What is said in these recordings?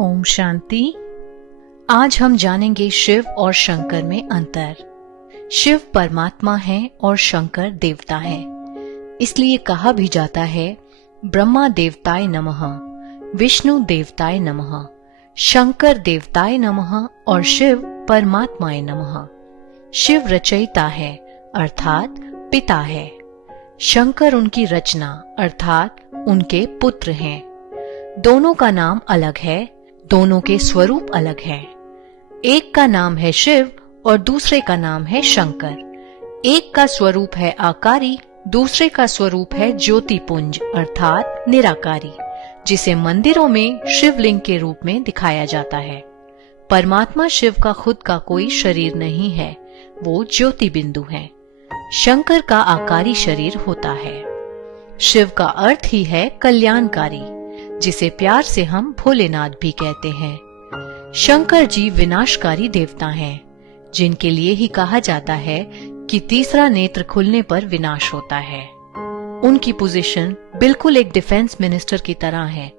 ओम शांति। आज हम जानेंगे शिव और शंकर में अंतर। शिव परमात्मा है और शंकर देवता है। इसलिए कहा भी जाता है ब्रह्मा देवताय नमः, विष्णु देवताय नमः, शंकर देवताय नमः और शिव परमात्माय नमः। शिव रचयिता है अर्थात पिता है। शंकर उनकी रचना अर्थात उनके पुत्र हैं। दोनों का नाम अलग है, दोनों के स्वरूप अलग है। एक का नाम है शिव और दूसरे का नाम है शंकर। एक का स्वरूप है आकारी, दूसरे का स्वरूप है ज्योतिपुंज अर्थात निराकारी, जिसे मंदिरों में शिवलिंग के रूप में दिखाया जाता है। परमात्मा शिव का खुद का कोई शरीर नहीं है, वो ज्योति बिंदु है। शंकर का आकारी शरीर होता है। शिव का अर्थ ही है कल्याणकारी, जिसे प्यार से हम भोलेनाथ भी कहते हैं। शंकर जी विनाशकारी देवता हैं, जिनके लिए ही कहा जाता है कि तीसरा नेत्र खुलने पर विनाश होता है। उनकी पोजीशन बिल्कुल एक डिफेंस मिनिस्टर की तरह है।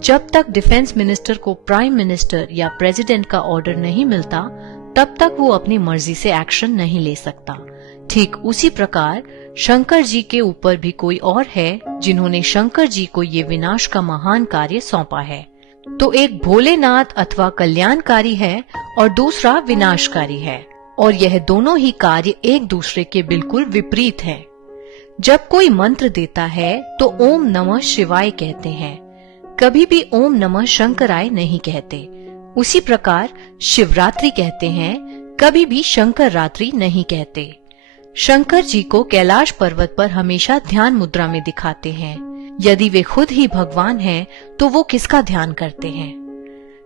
जब तक डिफेंस मिनिस्टर को प्राइम मिनिस्टर या प्रेसिडेंट का ऑर्डर नहीं मिलता, तब तक वो अपनी मर्जी से एक्शन नहीं ले सकता। ठीक उसी प्रकार शंकर जी के ऊपर भी कोई और है जिन्होंने शंकर जी को ये विनाश का महान कार्य सौंपा है। तो एक भोलेनाथ अथवा कल्याणकारी है और दूसरा विनाशकारी है, और यह दोनों ही कार्य एक दूसरे के बिल्कुल विपरीत हैं। जब कोई मंत्र देता है तो ओम नमः शिवाय कहते हैं, कभी भी ओम नमः शंकराय नहीं कहते। उसी प्रकार शिवरात्रि कहते हैं, कभी भी शंकर रात्रि नहीं कहते। शंकर जी को कैलाश पर्वत पर हमेशा ध्यान मुद्रा में दिखाते हैं। यदि वे खुद ही भगवान हैं, तो वो किसका ध्यान करते हैं?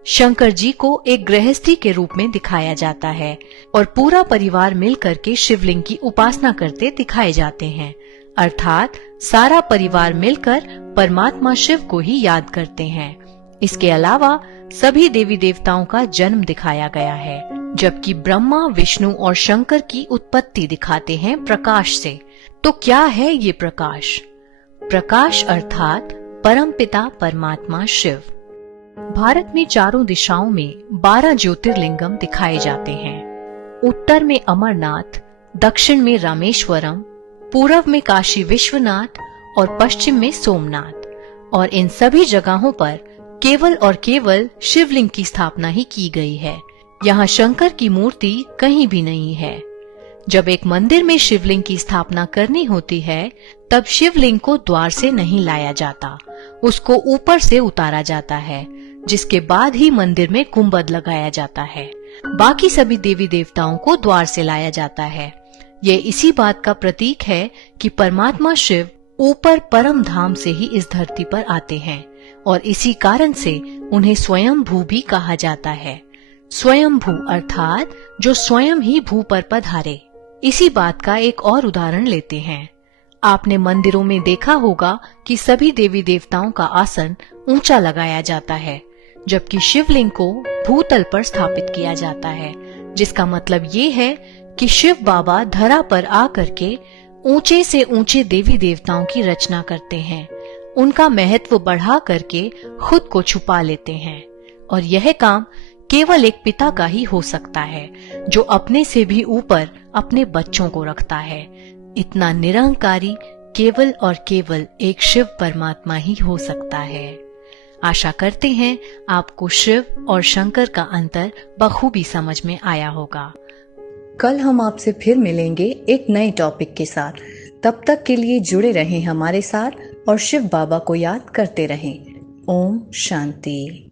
शंकर जी को एक गृहस्थी के रूप में दिखाया जाता है और पूरा परिवार मिलकर के शिवलिंग की उपासना करते दिखाए जाते हैं, अर्थात सारा परिवार मिलकर परमात्मा शिव को ही याद करते हैं। इसके अलावा सभी देवी देवताओं का जन्म दिखाया गया है, जबकि ब्रह्मा, विष्णु और शंकर की उत्पत्ति दिखाते हैं प्रकाश से। तो क्या है ये प्रकाश? प्रकाश अर्थात परमपिता परमात्मा शिव। भारत में चारों दिशाओं में 12 ज्योतिर्लिंगम दिखाए जाते हैं। उत्तर में अमरनाथ, दक्षिण में रामेश्वरम, पूर्व में काशी विश्वनाथ और पश्चिम में सोमनाथ। और इन सभी जगहों पर केवल और केवल शिवलिंग की स्थापना ही की गई है। यहाँ शंकर की मूर्ति कहीं भी नहीं है। जब एक मंदिर में शिवलिंग की स्थापना करनी होती है, तब शिवलिंग को द्वार से नहीं लाया जाता, उसको ऊपर से उतारा जाता है, जिसके बाद ही मंदिर में गुंबद लगाया जाता है। बाकी सभी देवी देवताओं को द्वार से लाया जाता है। ये इसी बात का प्रतीक है कि परमात्मा शिव ऊपर परम धाम से ही इस धरती पर आते हैं, और इसी कारण से उन्हें स्वयंभू भी कहा जाता है। स्वयंभू अर्थात जो स्वयं ही भू पर पधारे। इसी बात का एक और उदाहरण लेते हैं। आपने मंदिरों में देखा होगा कि सभी देवी देवताओं का आसन ऊंचा लगाया जाता है, जबकि शिवलिंग को भूतल पर स्थापित किया जाता है, जिसका मतलब ये है कि शिव बाबा धरा पर आकर के ऊंचे से ऊंचे देवी देवताओं की रचना करते हैं, उनका महत्व बढ़ा करके खुद को छुपा लेते हैं। और यह काम केवल एक पिता का ही हो सकता है, जो अपने से भी ऊपर अपने बच्चों को रखता है। इतना निरंकारी केवल और केवल एक शिव परमात्मा ही हो सकता है। आशा करते हैं आपको शिव और शंकर का अंतर बखूबी समझ में आया होगा। कल हम आपसे फिर मिलेंगे एक नए टॉपिक के साथ। तब तक के लिए जुड़े रहें हमारे साथ और शिव बाबा को याद करते रहें। ओम शांति।